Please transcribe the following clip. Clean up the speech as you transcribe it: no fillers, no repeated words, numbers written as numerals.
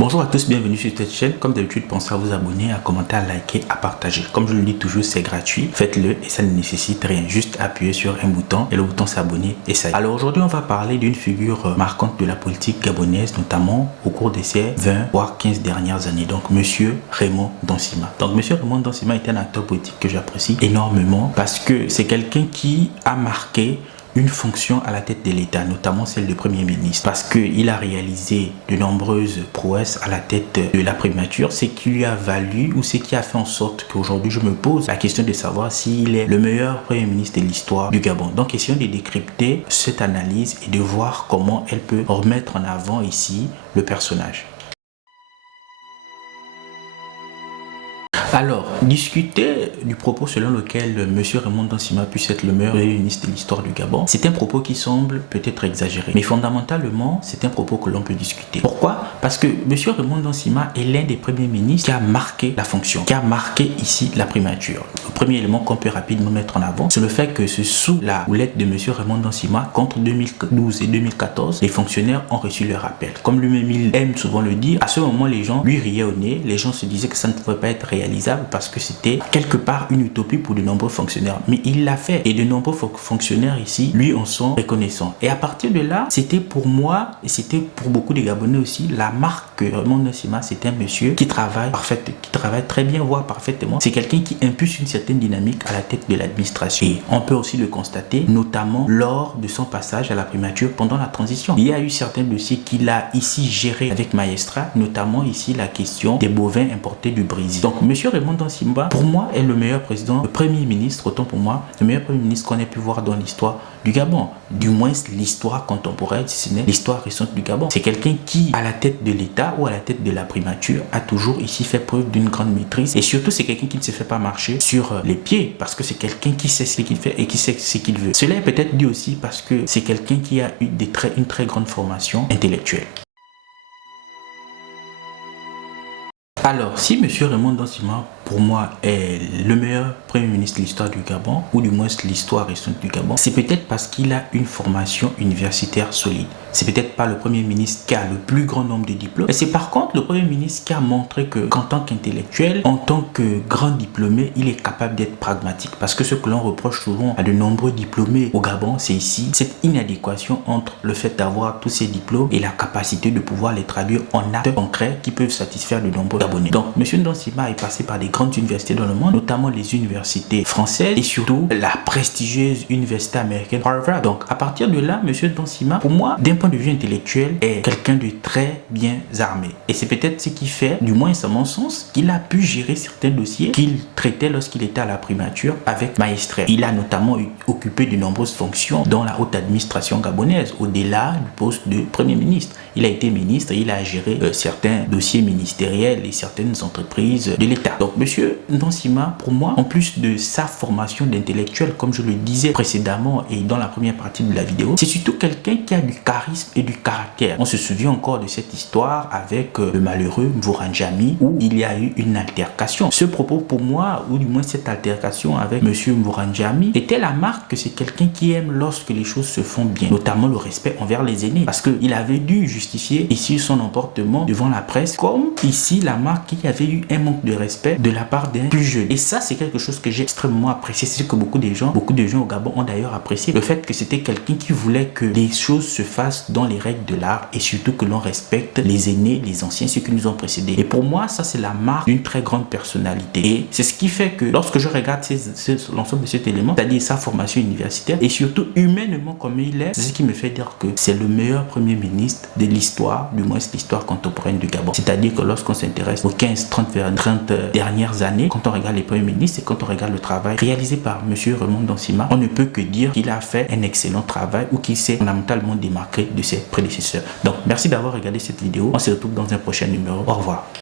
Bonjour à tous, bienvenue sur cette chaîne. Comme d'habitude, pensez à vous abonner, à commenter, à liker, à partager. Comme je le dis toujours, c'est gratuit. Faites-le et ça ne nécessite rien. Juste appuyer sur un bouton et le bouton s'abonner et ça y est. Alors aujourd'hui, on va parler d'une figure marquante de la politique gabonaise, notamment au cours de ces 20 voire 15 dernières années. Donc, Monsieur Raymond Dansima. Donc, Monsieur Raymond Dansima est un acteur politique que j'apprécie énormément parce que c'est quelqu'un qui a marqué une fonction à la tête de l'État, notamment celle de Premier ministre, parce qu'il a réalisé de nombreuses prouesses à la tête de la primature, ce qui lui a valu ou ce qui a fait en sorte qu'aujourd'hui je me pose la question de savoir s'il est le meilleur Premier ministre de l'histoire du Gabon. Donc essayons de décrypter cette analyse et de voir comment elle peut remettre en avant ici le personnage. Alors, discuter du propos selon lequel M. Raymond Dansima puisse être le meilleur ministre de l'histoire du Gabon, c'est un propos qui semble peut-être exagéré. Mais fondamentalement, c'est un propos que l'on peut discuter. Pourquoi? Parce que M. Raymond Dansima est l'un des premiers ministres qui a marqué la fonction, qui a marqué ici la primature. Le premier élément qu'on peut rapidement mettre en avant, c'est le fait que c'est sous la houlette de M. Raymond Dansima qu'entre 2012 et 2014, les fonctionnaires ont reçu leur appel. Comme lui-même, il aime souvent le dire, à ce moment, les gens lui riaient au nez, les gens se disaient que ça ne pouvait pas être réalisé parce que c'était quelque part une utopie pour de nombreux fonctionnaires. Mais il l'a fait et de nombreux fonctionnaires ici lui en sont reconnaissants. Et à partir de là, c'était pour moi et c'était pour beaucoup de Gabonais aussi la marque que Raymond Dansima, c'est un monsieur qui travaille très bien, voire parfaitement. C'est quelqu'un qui impulse une certaine dynamique à la tête de l'administration. Et on peut aussi le constater, notamment lors de son passage à la primature pendant la transition. Il y a eu certains dossiers qu'il a ici gérés avec maestrat, notamment ici la question des bovins importés du Brésil. Donc, monsieur Raymond Dansima, pour moi, est le meilleur président, le premier ministre, autant pour moi, le meilleur premier ministre qu'on ait pu voir dans l'histoire du Gabon. Du moins, l'histoire contemporaine, si ce n'est l'histoire récente du Gabon. C'est quelqu'un qui, à la tête de l'État ou à la tête de la primature, a toujours ici fait preuve d'une grande maîtrise. Et surtout, c'est quelqu'un qui ne se fait pas marcher sur les pieds parce que c'est quelqu'un qui sait ce qu'il fait et qui sait ce qu'il veut. Cela est peut-être dû aussi parce que c'est quelqu'un qui a eu une très grande formation intellectuelle. Alors, si M. Raymond Dansima, pour moi, est le meilleur Premier ministre de l'histoire du Gabon, ou du moins l'histoire récente du Gabon, c'est peut-être parce qu'il a une formation universitaire solide. C'est peut-être pas le Premier ministre qui a le plus grand nombre de diplômes, mais c'est par contre le Premier ministre qui a montré qu'en tant qu'intellectuel, en tant que grand diplômé, il est capable d'être pragmatique. Parce que ce que l'on reproche souvent à de nombreux diplômés au Gabon, c'est ici cette inadéquation entre le fait d'avoir tous ces diplômes et la capacité de pouvoir les traduire en actes concrets qui peuvent satisfaire de nombreux Gabonais. Donc, M. Dansima est passé par des grandes universités dans le monde, notamment les universités françaises et surtout la prestigieuse université américaine Harvard. Donc, à partir de là, M. Dansima, pour moi, d'un point de vue intellectuel, est quelqu'un de très bien armé. Et c'est peut-être ce qui fait, du moins à mon sens, qu'il a pu gérer certains dossiers qu'il traitait lorsqu'il était à la primature avec maestria. Il a notamment occupé de nombreuses fonctions dans la haute administration gabonaise, au-delà du poste de Premier ministre. Il a été ministre et il a géré certains dossiers ministériels et certaines entreprises de l'État. Donc, M. Dansima, pour moi, en plus de sa formation d'intellectuel, comme je le disais précédemment et dans la première partie de la vidéo, c'est surtout quelqu'un qui a du charisme et du caractère. On se souvient encore de cette histoire avec le malheureux Mvouranjami où il y a eu une altercation. Ce propos pour moi, ou du moins cette altercation avec M. Mvouranjami, était la marque que c'est quelqu'un qui aime lorsque les choses se font bien, notamment le respect envers les aînés, parce qu'il avait dû justifier ici son emportement devant la presse comme ici la marque qu'il y avait eu un manque de respect de la part d'un plus jeune. Et ça, c'est quelque chose que j'ai extrêmement apprécié. C'est ce que beaucoup de gens au Gabon ont d'ailleurs apprécié. Le fait que c'était quelqu'un qui voulait que les choses se fassent dans les règles de l'art et surtout que l'on respecte les aînés, les anciens, ceux qui nous ont précédés. Et pour moi, ça, c'est la marque d'une très grande personnalité. Et c'est ce qui fait que lorsque je regarde l'ensemble de cet élément, c'est-à-dire sa formation universitaire et surtout humainement comme il est, c'est ce qui me fait dire que c'est le meilleur Premier ministre de l'histoire, du moins l'histoire contemporaine du Gabon. C'est-à-dire que lorsqu'on s'intéresse aux 15-30 dernières années, quand on regarde les premiers ministres et quand on regarde le travail réalisé par M. Raymond Dansima, on ne peut que dire qu'il a fait un excellent travail ou qu'il s'est fondamentalement démarqué de ses prédécesseurs. Donc, merci d'avoir regardé cette vidéo. On se retrouve dans un prochain numéro. Au revoir.